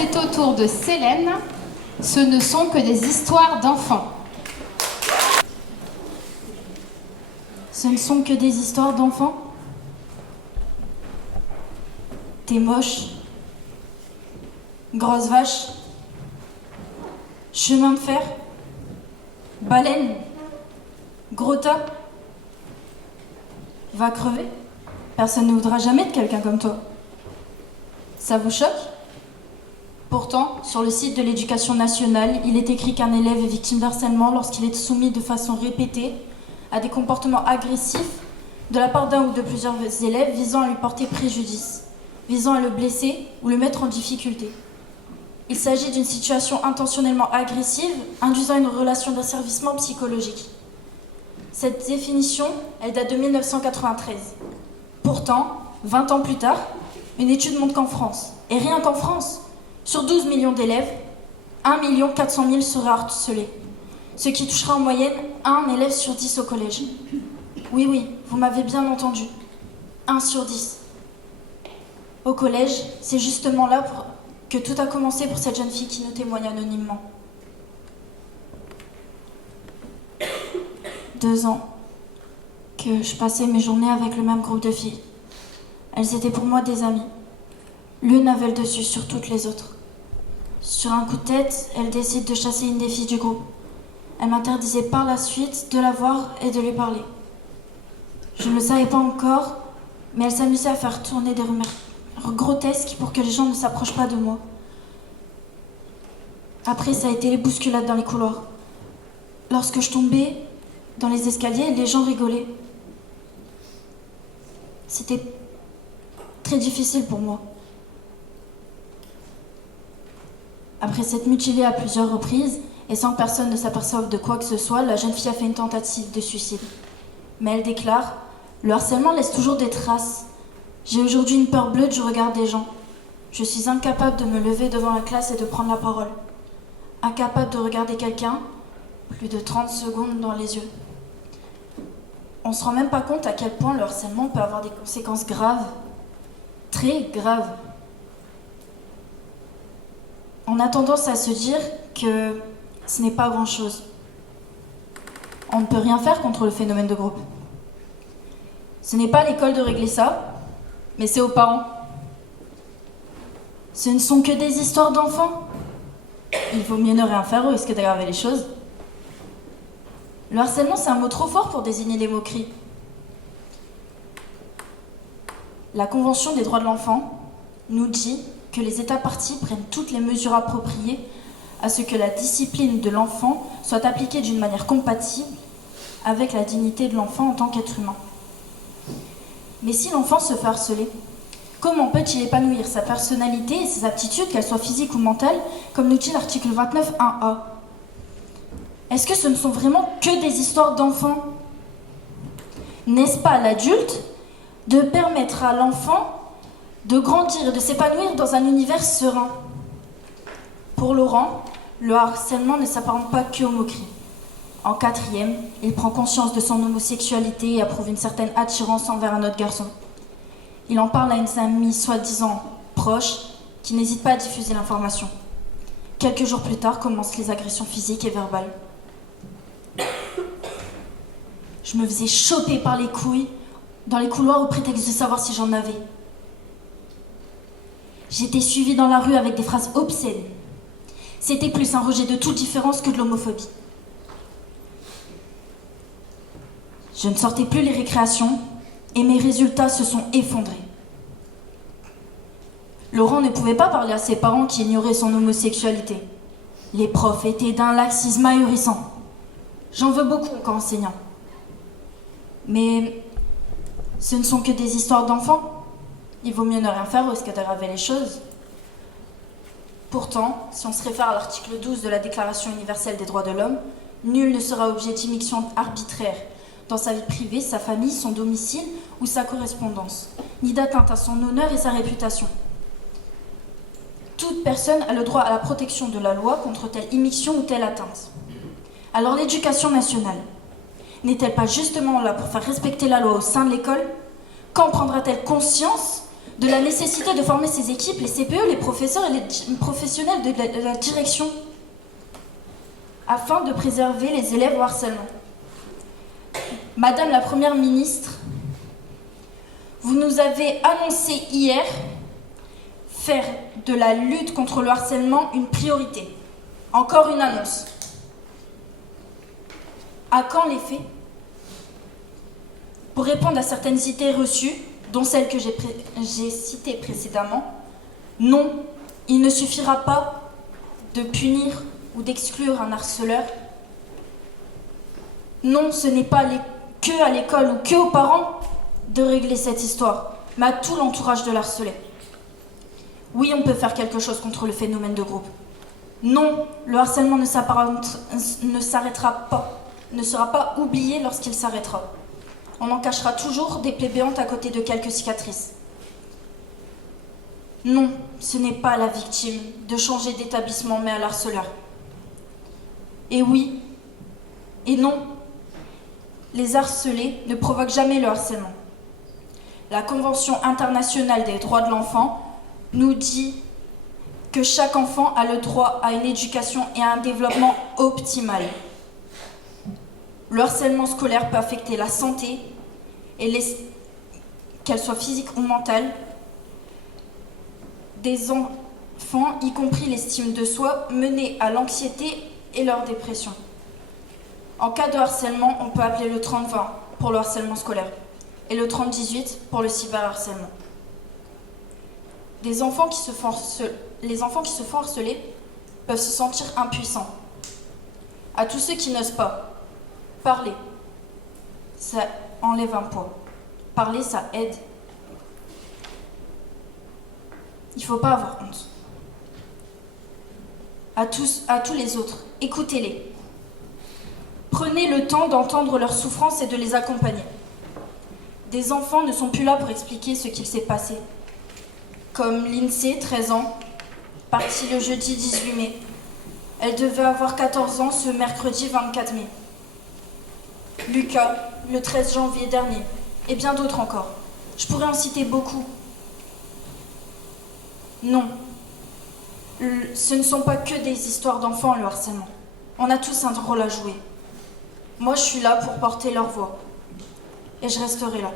C'est au tour de Célène. Ce ne sont que des histoires d'enfants. Ce ne sont que des histoires d'enfants? T'es moche. Grosse vache. Chemin de fer. Baleine. Gros tas. Va crever. Personne ne voudra jamais de quelqu'un comme toi. Ça vous choque? Pourtant, sur le site de l'Éducation nationale, il est écrit qu'un élève est victime d'harcèlement lorsqu'il est soumis de façon répétée à des comportements agressifs de la part d'un ou de plusieurs élèves visant à lui porter préjudice, visant à le blesser ou le mettre en difficulté. Il s'agit d'une situation intentionnellement agressive, induisant une relation d'asservissement psychologique. Cette définition, elle date de 1993. Pourtant, 20 ans plus tard, une étude montre qu'en France, et rien qu'en France, sur 12 millions d'élèves, 1 400 000 seraient harcelés, ce qui touchera en moyenne 1 élève sur 10 au collège. Oui, vous m'avez bien entendu, 1 sur 10. Au collège, c'est justement là que tout a commencé pour cette jeune fille qui nous témoigne anonymement. 2 ans que je passais mes journées avec le même groupe de filles. Elles étaient pour moi des amies. L'une avait le dessus sur toutes les autres. Sur un coup de tête, elle décide de chasser une des filles du groupe. Elle m'interdisait par la suite de la voir et de lui parler. Je ne le savais pas encore, mais elle s'amusait à faire tourner des rumeurs grotesques pour que les gens ne s'approchent pas de moi. Après, ça a été les bousculades dans les couloirs. Lorsque je tombais dans les escaliers, les gens rigolaient. C'était très difficile pour moi. Après s'être mutilée à plusieurs reprises, et sans que personne ne s'aperçoive de quoi que ce soit, la jeune fille a fait une tentative de suicide. Mais elle déclare « Le harcèlement laisse toujours des traces. J'ai aujourd'hui une peur bleue du regard des gens. Je suis incapable de me lever devant la classe et de prendre la parole. Incapable de regarder quelqu'un plus de 30 secondes dans les yeux. » On se rend même pas compte à quel point le harcèlement peut avoir des conséquences graves. Très graves. On a tendance à se dire que ce n'est pas grand-chose. On ne peut rien faire contre le phénomène de groupe. Ce n'est pas à l'école de régler ça, mais c'est aux parents. Ce ne sont que des histoires d'enfants. Il vaut mieux ne rien faire au risque d'aggraver les choses. Le harcèlement, c'est un mot trop fort pour désigner les moqueries. La Convention des droits de l'enfant nous dit que les États parties prennent toutes les mesures appropriées à ce que la discipline de l'enfant soit appliquée d'une manière compatible avec la dignité de l'enfant en tant qu'être humain. Mais si l'enfant se fait harceler, comment peut-il épanouir sa personnalité et ses aptitudes, qu'elles soient physiques ou mentales, comme nous dit l'article 29.1a? Est-ce que ce ne sont vraiment que des histoires d'enfants? N'est-ce pas à l'adulte de permettre à l'enfant de grandir et de s'épanouir dans un univers serein? Pour Laurent, le harcèlement ne s'apparente pas que aux moqueries. En 4e, il prend conscience de son homosexualité et approuve une certaine attirance envers un autre garçon. Il en parle à une amie soi-disant proche qui n'hésite pas à diffuser l'information. Quelques jours plus tard commencent les agressions physiques et verbales. Je me faisais choper par les couilles dans les couloirs au prétexte de savoir si j'en avais. J'étais suivie dans la rue avec des phrases obscènes. C'était plus un rejet de toute différence que de l'homophobie. Je ne sortais plus les récréations et mes résultats se sont effondrés. Laurent ne pouvait pas parler à ses parents qui ignoraient son homosexualité. Les profs étaient d'un laxisme ahurissant. J'en veux beaucoup encore enseignant. Mais ce ne sont que des histoires d'enfants. Il vaut mieux ne rien faire au risque d'aggraver les choses. Pourtant, si on se réfère à l'article 12 de la Déclaration universelle des droits de l'homme, nul ne sera objet d'immixtion arbitraire dans sa vie privée, sa famille, son domicile ou sa correspondance, ni d'atteinte à son honneur et sa réputation. Toute personne a le droit à la protection de la loi contre telle immixtion ou telle atteinte. Alors l'éducation nationale n'est-elle pas justement là pour faire respecter la loi au sein de l'école? Quand prendra-t-elle conscience de la nécessité de former ces équipes, les CPE, les professeurs et les professionnels de la direction, afin de préserver les élèves au harcèlement. Madame la Première ministre, vous nous avez annoncé hier faire de la lutte contre le harcèlement une priorité. Encore une annonce. À quand les faits? Pour répondre à certaines idées reçues, dont celle que j'ai citée précédemment, non, il ne suffira pas de punir ou d'exclure un harceleur. Non, ce n'est pas que à l'école ou que aux parents de régler cette histoire, mais à tout l'entourage de l'harcelé. Oui, on peut faire quelque chose contre le phénomène de groupe. Non, le harcèlement ne s'arrêtera pas, ne sera pas oublié lorsqu'il s'arrêtera. On en cachera toujours des plaies béantes à côté de quelques cicatrices. Non, ce n'est pas à la victime de changer d'établissement, mais à l'harceleur. Et oui, et non, les harcelés ne provoquent jamais le harcèlement. La Convention internationale des droits de l'enfant nous dit que chaque enfant a le droit à une éducation et à un développement optimal. Le harcèlement scolaire peut affecter la santé, qu'elle soit physique ou mentale, des enfants, y compris l'estime de soi, menée à l'anxiété et leur dépression. En cas de harcèlement, on peut appeler le 30-20 pour le harcèlement scolaire et le 30-18 pour le cyberharcèlement. Les enfants qui se font harceler peuvent se sentir impuissants. À tous ceux qui n'osent pas, parler, ça enlève un poids. Parler, ça aide. Il ne faut pas avoir honte. À tous les autres, écoutez-les. Prenez le temps d'entendre leurs souffrances et de les accompagner. Des enfants ne sont plus là pour expliquer ce qu'il s'est passé. Comme Lindsay, 13 ans, partie le jeudi 18 mai. Elle devait avoir 14 ans ce mercredi 24 mai. Lucas, le 13 janvier dernier, et bien d'autres encore. Je pourrais en citer beaucoup. Non, ce ne sont pas que des histoires d'enfants, le harcèlement. On a tous un rôle à jouer. Moi, je suis là pour porter leur voix. Et je resterai là.